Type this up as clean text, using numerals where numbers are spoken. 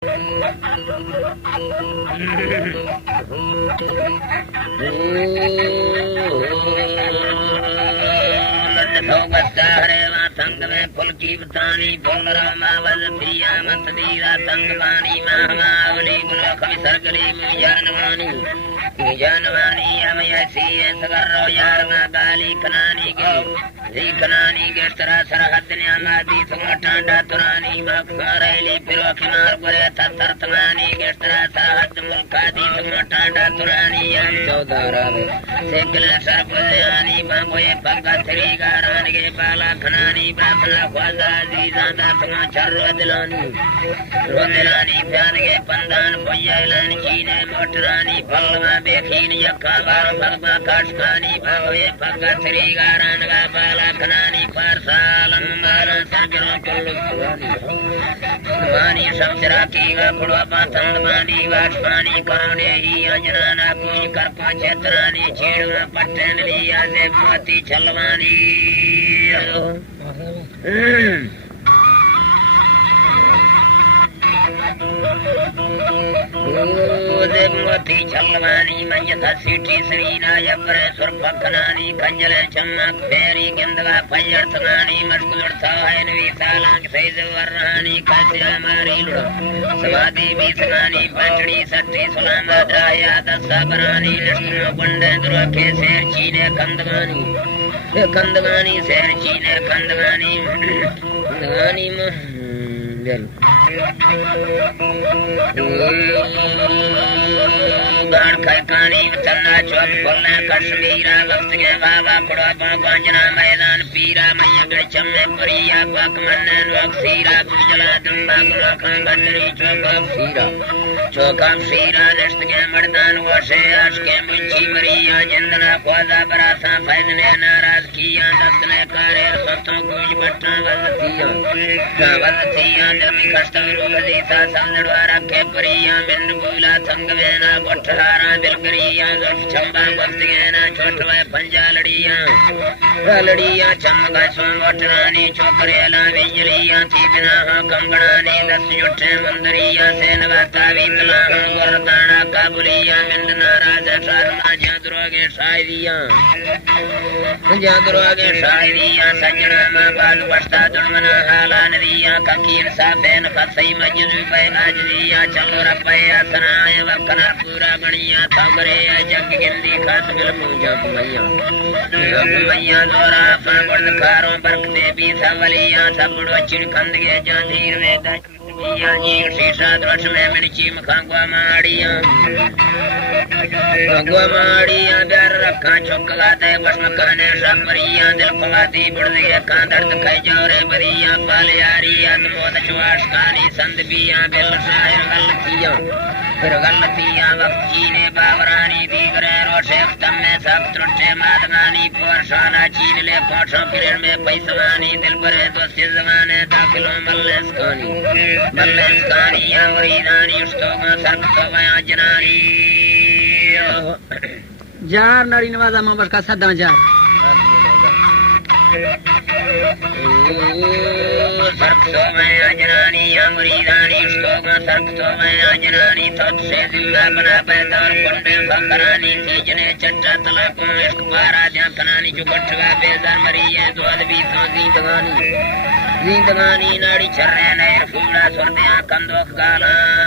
تنگ میں پل کی بتانی پل راماوز پریا مت دیرا تنگ پانی مہاولی ملک سرگلی جانوانی جانوانی ہم ایسی سگرو یارنا گالی کنانی کے کنانی کے طرح سرحد نیامادی سمٹانڈا ترانی مکسوریلی پھرو کنار برے تھر تمانی کے طرح سرحد ملکادی سمٹانڈا ترانی ہم چودارا سیکل سرپزیانی بامبوئے پگا تھری گاران کے بالا کھنانی باپلا خوازا عزیزان داتما چر ودلانی رودلانی پیان کے پندان پویلان چینے موٹرانی پلما بیخین یکا بار پگا کاشکانی بامبوئے پگا تھری گاران کا بالا کھنانی پارسالم بالا سرگروں کلوانی مانی سمسرا کی گا پڑوا پاتند مانی واشپانی کرونے ہی انجنانا کچھ کرپا چترانی چیڑنا پٹن لیا دیکھواتی چلوانی دیکھواتی چلوانی منیتا سیٹی سرینا یبرے سرپکنانی کنجل چمک پیری گندگا پجر تنانی مشکور سوائن وی سالانک سیز ورانی کسی ہماری لڑو سوادی بیسنانی پنچڑی سٹی سلامہ دایا دسا برانی لشنو کنڈے دروکے سیر چینے کندگانی کندگانی سیر چینے کندگانی کندگانی گان کھانی چنا چوک بولنا کشمیرا وقت کے بابا پڑوا پانچنا میدان پیرا میا گڑ چمے پریا پاک منن وقت سیرا گجلا دمبا گڑا کھنگنری چوکا سیرا چوکا سیرا رشت کے مردان وشے آش کے منچی مریا جندنا خوازا براسا فیدنے ناراض کیا دستنے کارے سوتوں کچھ بٹنا وزتیا جمی کشتورو وزیسا سمدڑوارا کے پریا من بولا سنگوینا گوٹھارا دلگریا گرف چمبا گفتگینا چھوٹوے پنجا لڑیا چمگا سون گوٹرانی چوکریلا ویجلیا تیبنا ہاں کنگنانی دس جٹھے مندریا سینگا تاوی تلانا گردانا کابلیا مند ناراض سارما جادروگے شاہدیا سجنا ماں بالو بشتا دنمنا حالا ندیا ککیر سافین خصی مجزو بین آجدیا چلو ربایا سنایا وکنا پورا بنیا تھوگرے جگ گندی خاص بلمو جب میا دورا فان گرد کاروں برک دے بی ساولیا سبڑو چڑکندگے جاندیر میں دچیا جیر شیشا درش میں منچی مکھانگوا ماڑیا بیار رکھا چوکلا دے بشمکانے شامریا دل پواتی بڑھدگے کاندرد کھائی جورے بدیا بالیاری ادمود چواش کانی سند بیا بل شاہر غلطیا وقت چینے باورانی دیگرے روشے ختم میں سب ترٹے مادگانی پورشانا چین لے پوچھوں پرین میں پیسوانی دل برے دوستی زمانے داخلوں ملیس کانی یا وریدانی اشتوگا سرکتو بیاں جنانی جار ناری نوازا ماں بشکا صدہ جار سرکتو بیاں جنانی یا وریدانی اشتوگا سرکتو بیاں جنانی توت سے دلہ بنا پیدار کنڈے فکرانی تیجنے چٹا تلاکوں عشق بارا جان کنانی چکٹھوا بیزار مریے دوال بیتوں زندگانی ناڑی چھرے نیر پھوڑا سردیاں کندوک گالاں